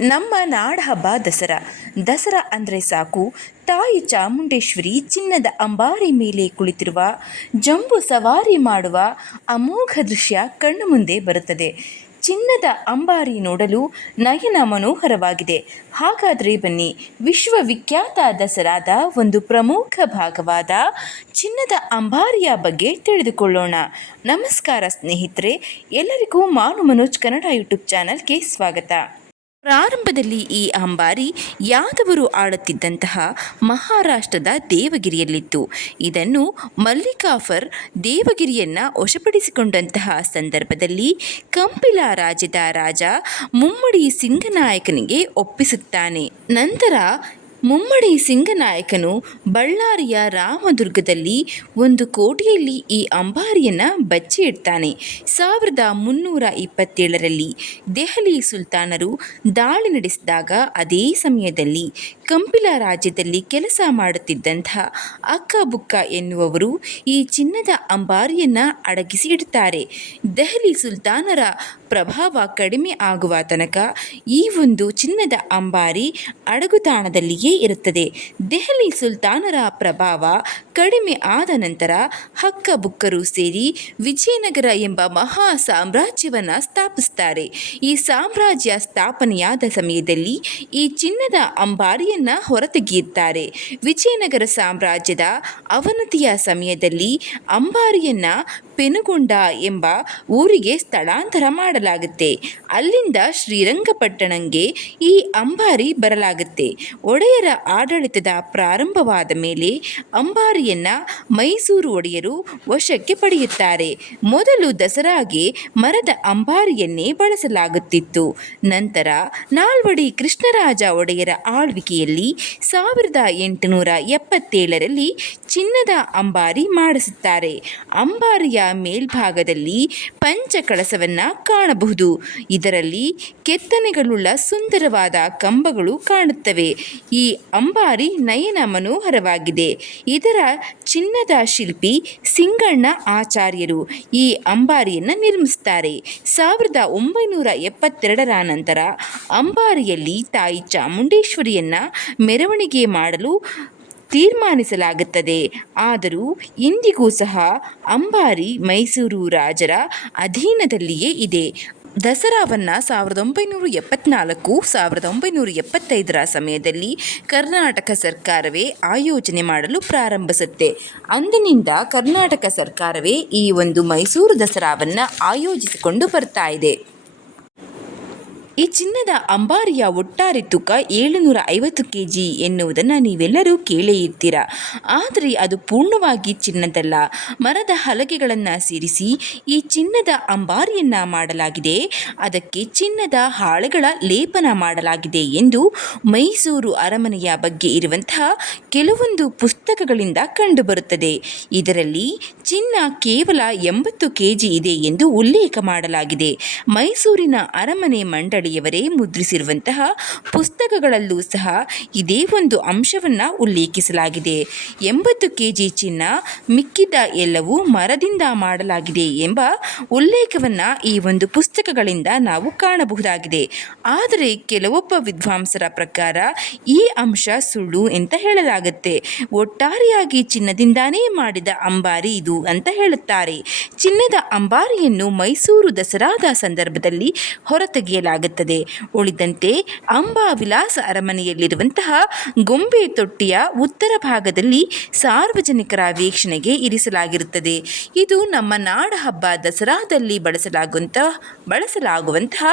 ನಮ್ಮ ನಾಡಹಬ್ಬ ದಸರಾ. ದಸರಾ ಅಂದರೆ ಸಾಕು. ತಾಯಿ ಚಾಮುಂಡೇಶ್ವರಿ ಚಿನ್ನದ ಅಂಬಾರಿ ಮೇಲೆ ಕುಳಿತಿರುವ, ಜಂಬು ಸವಾರಿ ಮಾಡುವ ಅಮೋಘ ದೃಶ್ಯ ಕಣ್ಣು ಮುಂದೆ ಬರುತ್ತದೆ. ಚಿನ್ನದ ಅಂಬಾರಿ ನೋಡಲು ನಯನ ಮನೋಹರವಾಗಿದೆ. ಹಾಗಾದರೆ ಬನ್ನಿ, ವಿಶ್ವವಿಖ್ಯಾತ ದಸರಾದ ಒಂದು ಪ್ರಮುಖ ಭಾಗವಾದ ಚಿನ್ನದ ಅಂಬಾರಿಯ ಬಗ್ಗೆ ತಿಳಿದುಕೊಳ್ಳೋಣ. ನಮಸ್ಕಾರ ಸ್ನೇಹಿತರೆ, ಎಲ್ಲರಿಗೂ ಮಾನು ಮನೋಜ್ ಕನ್ನಡ ಯೂಟ್ಯೂಬ್ ಚಾನಲ್ಗೆ ಸ್ವಾಗತ. ಪ್ರಾರಂಭದಲ್ಲಿ ಈ ಅಂಬಾರಿ ಯಾದವರು ಆಡುತ್ತಿದ್ದಂತಹ ಮಹಾರಾಷ್ಟ್ರದ ದೇವಗಿರಿಯಲ್ಲಿತ್ತು. ಇದನ್ನು ಮಲ್ಲಿಕಾಫರ್ ದೇವಗಿರಿಯನ್ನು ವಶಪಡಿಸಿಕೊಂಡಂತಹ ಸಂದರ್ಭದಲ್ಲಿ ಕಂಪಿಲ ರಾಜ್ಯದ ರಾಜ ಮುಮ್ಮಡಿ ಸಿಂಗನಾಯಕನಿಗೆ ಒಪ್ಪಿಸುತ್ತಾನೆ. ನಂತರ ಮುಮ್ಮಡಿ ಸಿಂಗನಾಯಕನು ಬಳ್ಳಾರಿಯ ರಾಮದುರ್ಗದಲ್ಲಿ ಒಂದು ಕೋಟೆಯಲ್ಲಿ ಈ ಅಂಬಾರಿಯನ್ನು ಬಚ್ಚಿ ಇಡ್ತಾನೆ. ಸಾವಿರದ ಮುನ್ನೂರ ಇಪ್ಪತ್ತೇಳರಲ್ಲಿ ದೆಹಲಿ ಸುಲ್ತಾನರು ದಾಳಿ ನಡೆಸಿದಾಗ ಅದೇ ಸಮಯದಲ್ಲಿ ಕಂಪಿಲ ರಾಜ್ಯದಲ್ಲಿ ಕೆಲಸ ಮಾಡುತ್ತಿದ್ದಂಥ ಅಕ್ಕ ಬುಕ್ಕ ಎನ್ನುವವರು ಈ ಚಿನ್ನದ ಅಂಬಾರಿಯನ್ನು ಅಡಗಿಸಿ ಇಡುತ್ತಾರೆ. ದೆಹಲಿ ಸುಲ್ತಾನರ ಪ್ರಭಾವ ಕಡಿಮೆ ಆಗುವ ತನಕ ಈ ಒಂದು ಚಿನ್ನದ ಅಂಬಾರಿ ಅಡಗುತಾಣದಲ್ಲಿಯೇ ಇರುತ್ತದೆ. ದೆಹಲಿ ಸುಲ್ತಾನರ ಪ್ರಭಾವ ಕಡಿಮೆ ಆದ ನಂತರ ಹಕ್ಕ ಬುಕ್ಕರು ಸೇರಿ ವಿಜಯನಗರ ಎಂಬ ಮಹಾ ಸಾಮ್ರಾಜ್ಯವನ್ನು ಸ್ಥಾಪಿಸ್ತಾರೆ. ಈ ಸಾಮ್ರಾಜ್ಯ ಸ್ಥಾಪನೆಯಾದ ಸಮಯದಲ್ಲಿ ಈ ಚಿನ್ನದ ಅಂಬಾರಿಯನ್ನು ಹೊರತೆಗೆಯುತ್ತಾರೆ. ವಿಜಯನಗರ ಸಾಮ್ರಾಜ್ಯದ ಅವನತಿಯ ಸಮಯದಲ್ಲಿ ಅಂಬಾರಿಯನ್ನು ಪೆನುಗೊಂಡ ಎಂಬ ಊರಿಗೆ ಸ್ಥಳಾಂತರ ಮಾಡಲಾಗುತ್ತೆ. ಅಲ್ಲಿಂದ ಶ್ರೀರಂಗಪಟ್ಟಣಂಗೆ ಈ ಅಂಬಾರಿ ಬರಲಾಗುತ್ತೆ. ಒಡೆಯರ ಆಡಳಿತದ ಪ್ರಾರಂಭವಾದ ಮೇಲೆ ಅಂಬಾರಿಯನ್ನು ಮೈಸೂರು ಒಡೆಯರು ವಶಕ್ಕೆ ಪಡೆಯುತ್ತಾರೆ. ಮೊದಲು ದಸರಾಗೆ ಮರದ ಅಂಬಾರಿಯನ್ನೇ ಬಳಸಲಾಗುತ್ತಿತ್ತು. ನಂತರ ನಾಲ್ವಡಿ ಕೃಷ್ಣರಾಜ ಒಡೆಯರ ಆಳ್ವಿಕೆಯಲ್ಲಿ ಸಾವಿರದ ಎಂಟುನೂರ ಎಪ್ಪತ್ತೇಳರಲ್ಲಿ ಚಿನ್ನದ ಅಂಬಾರಿ ಮಾಡಿಸುತ್ತಾರೆ. ಅಂಬಾರಿಯ ಮೇಲ್ಭಾಗದಲ್ಲಿ ಪಂಚಕಳಸವನ್ನು ಕಾಣಬಹುದು. ಇದರಲ್ಲಿ ಕೆತ್ತನೆಗಳುಳ್ಳ ಸುಂದರವಾದ ಕಂಬಗಳು ಕಾಣುತ್ತವೆ. ಈ ಅಂಬಾರಿ ನಯನ ಮನೋಹರವಾಗಿದೆ. ಇದರ ಚಿನ್ನದ ಶಿಲ್ಪಿ ಸಿಂಗಣ್ಣ ಆಚಾರ್ಯರು ಈ ಅಂಬಾರಿಯನ್ನು ನಿರ್ಮಿಸುತ್ತಾರೆ. ಸಾವಿರದ ಒಂಬೈನೂರ ಎಪ್ಪತ್ತೆರಡರ ನಂತರ ಅಂಬಾರಿಯಲ್ಲಿ ತಾಯಿ ಚಾಮುಂಡೇಶ್ವರಿಯನ್ನು ಮೆರವಣಿಗೆ ಮಾಡಲು ತೀರ್ಮಾನಿಸಲಾಗುತ್ತದೆ. ಆದರೂ ಇಂದಿಗೂ ಸಹ ಅಂಬಾರಿ ಮೈಸೂರು ರಾಜರ ಅಧೀನದಲ್ಲಿಯೇ ಇದೆ. ದಸರಾವನ್ನು ಸಾವಿರದ ಒಂಬೈನೂರ ಎಪ್ಪತ್ನಾಲ್ಕು, ಸಾವಿರದ ಒಂಬೈನೂರ ಎಪ್ಪತ್ತೈದರ ಸಮಯದಲ್ಲಿ ಕರ್ನಾಟಕ ಸರ್ಕಾರವೇ ಆಯೋಜನೆ ಮಾಡಲು ಪ್ರಾರಂಭಿಸುತ್ತೆ. ಅಂದಿನಿಂದ ಕರ್ನಾಟಕ ಸರ್ಕಾರವೇ ಈ ಒಂದು ಮೈಸೂರು ದಸರಾವನ್ನು ಆಯೋಜಿಸಿಕೊಂಡು ಬರ್ತಾ ಇದೆ. ಈ ಚಿನ್ನದ ಅಂಬಾರಿಯ ಒಟ್ಟಾರೆ ತೂಕ ಏಳುನೂರ ಐವತ್ತು ಕೆ ಜಿ ಎನ್ನುವುದನ್ನು ನೀವೆಲ್ಲರೂ ಕೇಳೇ ಇರ್ತೀರ ಆದರೆ ಅದು ಪೂರ್ಣವಾಗಿ ಚಿನ್ನದಲ್ಲ. ಮರದ ಹಲಗೆಗಳನ್ನು ಸೇರಿಸಿ ಈ ಚಿನ್ನದ ಅಂಬಾರಿಯನ್ನು ಮಾಡಲಾಗಿದೆ. ಅದಕ್ಕೆ ಚಿನ್ನದ ಹಾಳೆಗಳ ಲೇಪನ ಮಾಡಲಾಗಿದೆ ಎಂದು ಮೈಸೂರು ಅರಮನೆಯ ಬಗ್ಗೆ ಇರುವಂತಹ ಕೆಲವೊಂದು ಪುಸ್ತಕಗಳಿಂದ ಕಂಡುಬರುತ್ತದೆ. ಇದರಲ್ಲಿ ಚಿನ್ನ ಕೇವಲ ಎಂಬತ್ತು ಕೆಜಿ ಇದೆ ಎಂದು ಉಲ್ಲೇಖ ಮಾಡಲಾಗಿದೆ. ಮೈಸೂರಿನ ಅರಮನೆ ಮಂಡಳಿಯವರೇ ಮುದ್ರಿಸಿರುವಂತಹ ಪುಸ್ತಕಗಳಲ್ಲೂ ಸಹ ಇದೇ ಒಂದು ಅಂಶವನ್ನು ಉಲ್ಲೇಖಿಸಲಾಗಿದೆ. ಎಂಬತ್ತು ಕೆಜಿ ಚಿನ್ನ ಮಿಕ್ಕಿದ ಎಲ್ಲವೂ ಮರದಿಂದ ಮಾಡಲಾಗಿದೆ ಎಂಬ ಉಲ್ಲೇಖವನ್ನು ಈ ಒಂದು ಪುಸ್ತಕಗಳಿಂದ ನಾವು ಕಾಣಬಹುದಾಗಿದೆ. ಆದರೆ ಕೆಲವೊಬ್ಬ ವಿದ್ವಾಂಸರ ಪ್ರಕಾರ ಈ ಅಂಶ ಸುಳ್ಳು ಅಂತ ಹೇಳಲಾಗುತ್ತೆ. ಒಟ್ಟಾರೆಯಾಗಿ ಚಿನ್ನದಿಂದಾನೇ ಮಾಡಿದ ಅಂಬಾರಿ ಇದು ಅಂತ ಹೇಳುತ್ತಾರೆ. ಚಿನ್ನದ ಅಂಬಾರಿಯನ್ನು ಮೈಸೂರು ದಸರಾದ ಸಂದರ್ಭದಲ್ಲಿ ಹೊರತೆಗೆಯಲಾಗುತ್ತದೆ. ಉಳಿದಂತೆ ಅಂಬಾ ವಿಲಾಸ ಅರಮನೆಯಲ್ಲಿರುವಂತಹ ಗೊಂಬೆ ತೊಟ್ಟಿಯ ಉತ್ತರ ಭಾಗದಲ್ಲಿ ಸಾರ್ವಜನಿಕರ ವೀಕ್ಷಣೆಗೆ ಇರಿಸಲಾಗಿರುತ್ತದೆ. ಇದು ನಮ್ಮ ನಾಡ ಹಬ್ಬ ದಸರಾದಲ್ಲಿ ಬಳಸಲಾಗುವಂಥ ಬಳಸಲಾಗುವಂತಹ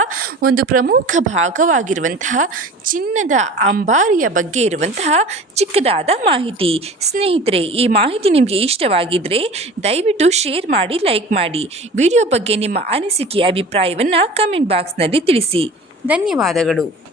ಒಂದು ಪ್ರಮುಖ ಭಾಗವಾಗಿರುವಂತಹ ಚಿನ್ನದ ಅಂಬಾರಿಯ ಬಗ್ಗೆ ಇರುವಂತಹ ಚಿಕ್ಕದಾದ ಮಾಹಿತಿ. ಸ್ನೇಹಿತರೆ, ಈ ಮಾಹಿತಿ ನಿಮಗೆ ಇಷ್ಟವಾಗಿದ್ದರೆ ದಯವಿಟ್ಟು ಶೇರ್ ಮಾಡಿ, ಲೈಕ್ ಮಾಡಿ. ವಿಡಿಯೋ ಬಗ್ಗೆ ನಿಮ್ಮ ಅನಿಸಿಕೆ, ಅಭಿಪ್ರಾಯವನ್ನು ಕಮೆಂಟ್ ಬಾಕ್ಸ್ನಲ್ಲಿ ತಿಳಿಸಿ. ಧನ್ಯವಾದಗಳು.